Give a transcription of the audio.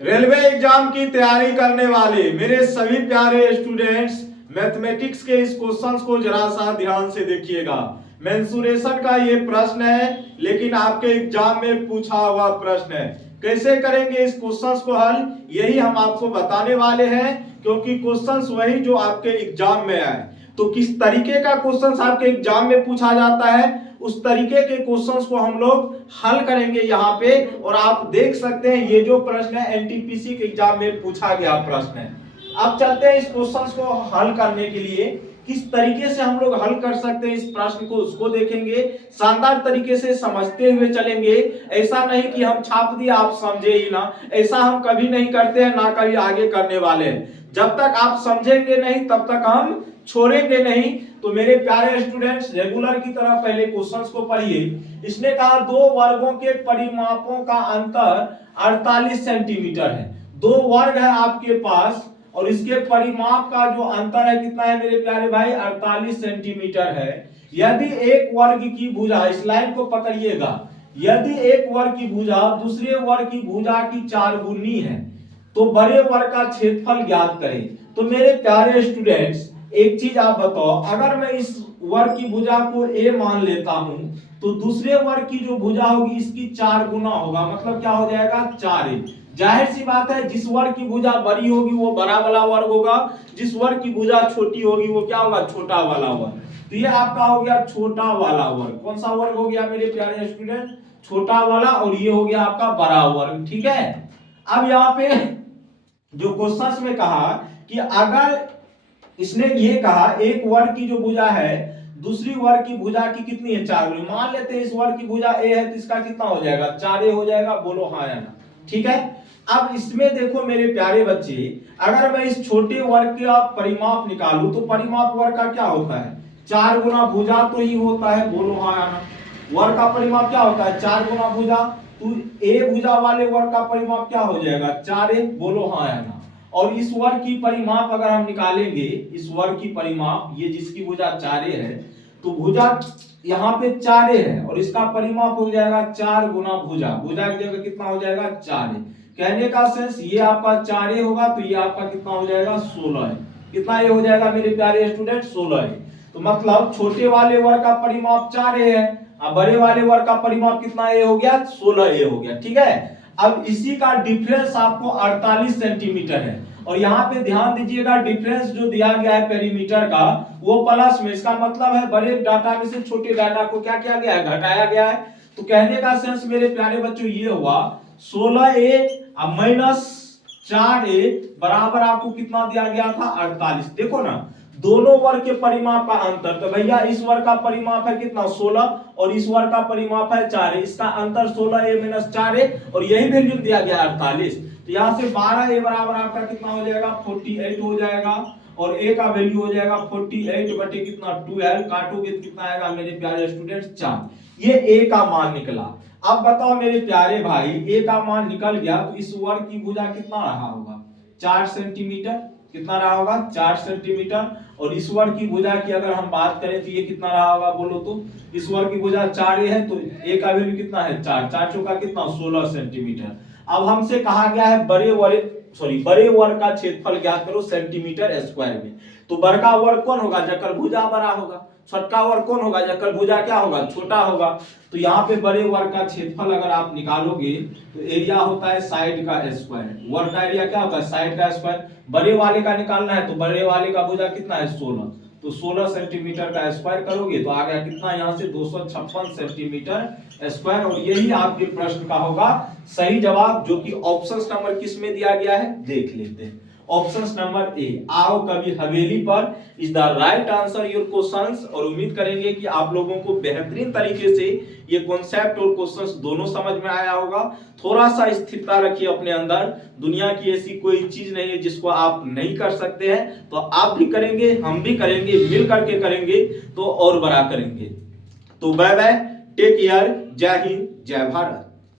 Railway exam की तैयारी करने वाले मेरे सभी प्यारे स्टूडेंट्स, मैथमेटिक्स के इस क्वेश्चंस को जरा सा ध्यान से देखिएगा। मेंसुरेशन का ये प्रश्न है, लेकिन आपके एग्जाम में पूछा हुआ प्रश्न है। कैसे करेंगे इस क्वेश्चंस को हल, यही हम आपको बताने वाले हैं, क्योंकि क्वेश्चंस वही जो आपके एग्जाम में आए। तो किस तरीके का क्वेश्चंस आपके एग्जाम में पूछा जाता है, उस तरीके के क्वेश्चंस को हम लोग हल करेंगे यहाँ पे। और आप देख सकते हैं ये जो प्रश्न है एनटीपीसी के एग्जाम में पूछा गया प्रश्न है। अब चलते हैं इस क्वेश्चंस को हल करने के लिए किस तरीके से हम लोग हल कर सकते हैं इस प्रश्न को, उसको देखेंगे। शानदार तरीके से समझते हुए चलेंगे। ऐसा नहीं कि हम छाप दिए आप समझे ही ना, ऐसा हम कभी नहीं करते हैं, ना कभी आगे करने वाले हैं। जब तक आप समझेंगे नहीं तब तक हम छोड़ेंगे नहीं। तो मेरे प्यारे स्टूडेंट्स, रेगुलर की तरह पहले क्वेश्चंस को पढ़िए। इसने कहा दो वर्गों के परिमापों का अंतर 48 सेंटीमीटर है। दो वर्ग है आपके पास और इसके परिमाप का जो अंतर है कितना है मेरे प्यारे भाई, 48 सेंटीमीटर है। यदि एक वर्ग की भुजा, इस लाइन को पकड़िएगा, यदि एक वर्ग की भुजा दूसरे वर्ग की भुजा की 4 गुनी है तो बड़े वर्ग का क्षेत्रफल ज्ञात करें। तो मेरे प्यारे स्टूडेंट्स, एक चीज आप बताओ, अगर मैं इस वर्ग की भुजा को a मान लेता हूं तो दूसरे वर्ग की जो भुजा होगी इसकी 4 गुना होगा, मतलब क्या हो जाएगा 4a। जाहिर सी बात है, जिस वर्ग की भुजा बड़ी होगी वो बड़ा वाला वर्ग होगा, जिस वर्ग की भुजा छोटी होगी वो क्या होगा, छोटा वाला वर्ग। तो ये आपका हो गया छोटा वाला वर्ग। कौन सा वर्ग हो गया मेरे प्यारे स्टूडेंट, छोटा वाला। और ये हो गया आपका बड़ा वर्ग, ठीक है। अब यहाँ पे जो क्वेश्चन में कहा कि अगर इसने ये कहा एक वर्ग की जो भुजा है दूसरी वर्ग की भुजा की कितनी है, 4 गुनी। मान लेते हैं इस वर्ग की भुजा a है तो इसका कितना हो जाएगा, 4a हो जाएगा। बोलो हाँ या ना, ठीक है। अब इसमें देखो मेरे प्यारे बच्चे, अगर मैं इस छोटे वर्ग का परिमाप निकालूं तो परिमाप वर्ग का क्या होता है, 4 गुना भुजा तो ही होता है। बोलो हाँ या ना, वर्ग का परिमाप क्या होता है, 4 गुना भुजा। तो a भुजा वाले वर्ग का परिमाप क्या हो जाएगा, 4a। बोलो हाँ या ना। और इस वर्ग की परिमाप अगर हम निकालेंगे, इस वर्ग की परिमाप, ये जिसकी भुजा 4a है तो भुजा यहाँ पे 4a है और इसका परिमाप हो जाएगा 4 गुना भुजा। भुजा की जगह कितना हो जाएगा, 4a। कहने का सेंस ये आपका 4a होगा तो ये आपका कितना हो जाएगा, 16 है। कितना ये हो जाएगा मेरे प्यारे स्टूडेंट, 16 है। तो मतलब छोटे वाले वर्ग का परिमाप 4a है, अब बड़े वाले वर्ग का परिमाप कितना a हो गया, 16a हो गया, ठीक है। अब इसी का डिफरेंस आपको 48 सेंटीमीटर है। और यहाँ पे ध्यान दीजिएगा, डिफरेंस जो दिया गया है पेरीमीटर का वो प्लस में, इसका मतलब है बड़े डाटा में से छोटे डाटा को क्या किया गया है, घटाया गया है। तो कहने का सेंस मेरे प्यारे बच्चों ये हुआ 16a माइनस 4a बराबर आपको कितना दिया गया था, 48। देखो ना, दोनों वर्ग के परिमाप का अंतर, तो भैया इस वर्ग का परिमाप है कितना, 16 और इस वर्ग का परिमाप है 4a, इसका अंतर 16a माइनस 4a और यही वैल्यू दिया गया 48। तो यहाँ से 12a बराबर आपका कितना हो जाएगा, 48 हो जाएगा। और a का वैल्यू हो जाएगा 48 बटे कितना, 12। काटोगे तो कितना आएगा मेरे प्यारे स्टूडेंट्स, 4। ये a का मान निकला। अब बताओ मेरे प्यारे भाई, a का मान निकल गया तो इस वर्ग की भुजा कितना रहा होगा, 4 सेंटीमीटर। कितना रहा होगा, 4 सेंटीमीटर। और इस वर्ग की भुजा की अगर हम बात करें तो ये कितना रहा होगा, बोलो तो। इस वर्ग की भुजा 4a है तो a का वैल्यू कितना है, 4। 4 चौका कितना, 16 सेंटीमीटर। अब हमसे कहा गया है बड़े वर्ग का क्षेत्रफल ज्ञात करो सेंटीमीटर स्क्वायर में। तो बड़का वर्ग कौन होगा, जकर भुजा बड़ा होगा। छोटा वर्ग कौन होगा, जकर भुजा क्या होगा, छोटा होगा। तो यहाँ पे बड़े वर्ग का क्षेत्रफल अगर आप निकालोगे तो एरिया होता है साइड का स्क्वायर। वर्ग का एरिया क्या होता है, साइड का स्क्वायर। बड़े वाले का निकालना है तो बड़े वाले का भुजा कितना है, 16। तो 16 सेंटीमीटर का स्क्वायर करोगे तो आ गया कितना, यहाँ से 256 सेंटीमीटर स्क्वायर। और यही आपके प्रश्न का होगा सही जवाब, जो कि ऑप्शन नंबर किस में दिया गया है, देख लेते हैं। ऑप्शन नंबर ए, आओ कभी हवेली पर, is the right answer your questions. और उम्मीद करेंगे कि आप लोगों को बेहतरीन तरीके से ये कॉन्सेप्ट और क्वेश्चंस दोनों समझ में आया होगा। थोड़ा सा स्थिरता रखिए अपने अंदर, दुनिया की ऐसी कोई चीज नहीं है जिसको आप नहीं कर सकते हैं। तो आप भी करेंगे, हम भी करेंगे, मिल करके करेंगे तो और बड़ा करेंगे। तो बाय बाय, टेक केयर, जय हिंद, जय भारत।